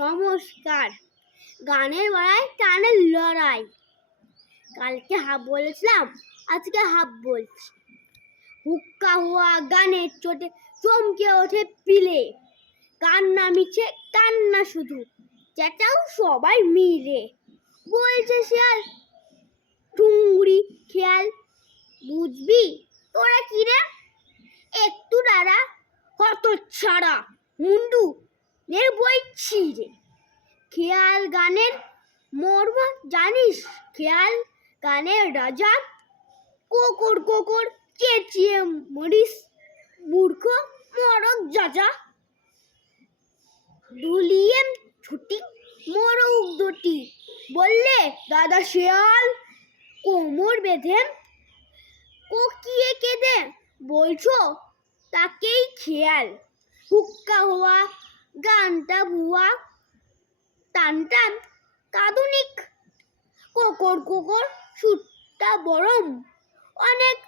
নমস্কার। গানের বেলায় টানের লড়াই। কালকে হাফ বলেছিলাম, আজকে হাফ বলছি। হুক্কা হুয়া গানের চোটে চমকে ওঠে পিলে। কান্না মিছে কান্না শুধু, চেঁচাও সবাই মিলে। বলছে শিয়াল টুংরি খেয়াল, বুঝবি তোরা কি রে? একটু দাঁড়া, কত ছাড়া মুন্ডু নে বই ছিঁড়ে। খেয়াল গানের মর্ম জানিস? খেয়াল গানের রাজা কোকর কোকর চেঁচিয়ে মরিস, মূর্খ মরক যাজা। দুলিয়ে ছুটি মরক দুটি, বললে দাদা শিয়াল কোমর বেঁধে কোকিয়ে কেঁদে। বলছো তাকেই খেয়াল, হুক্কা হওয়া গানটা ভুয়া, টান টান কাঁদুনিক। কোকর কোকর সুরটা বরম অনেক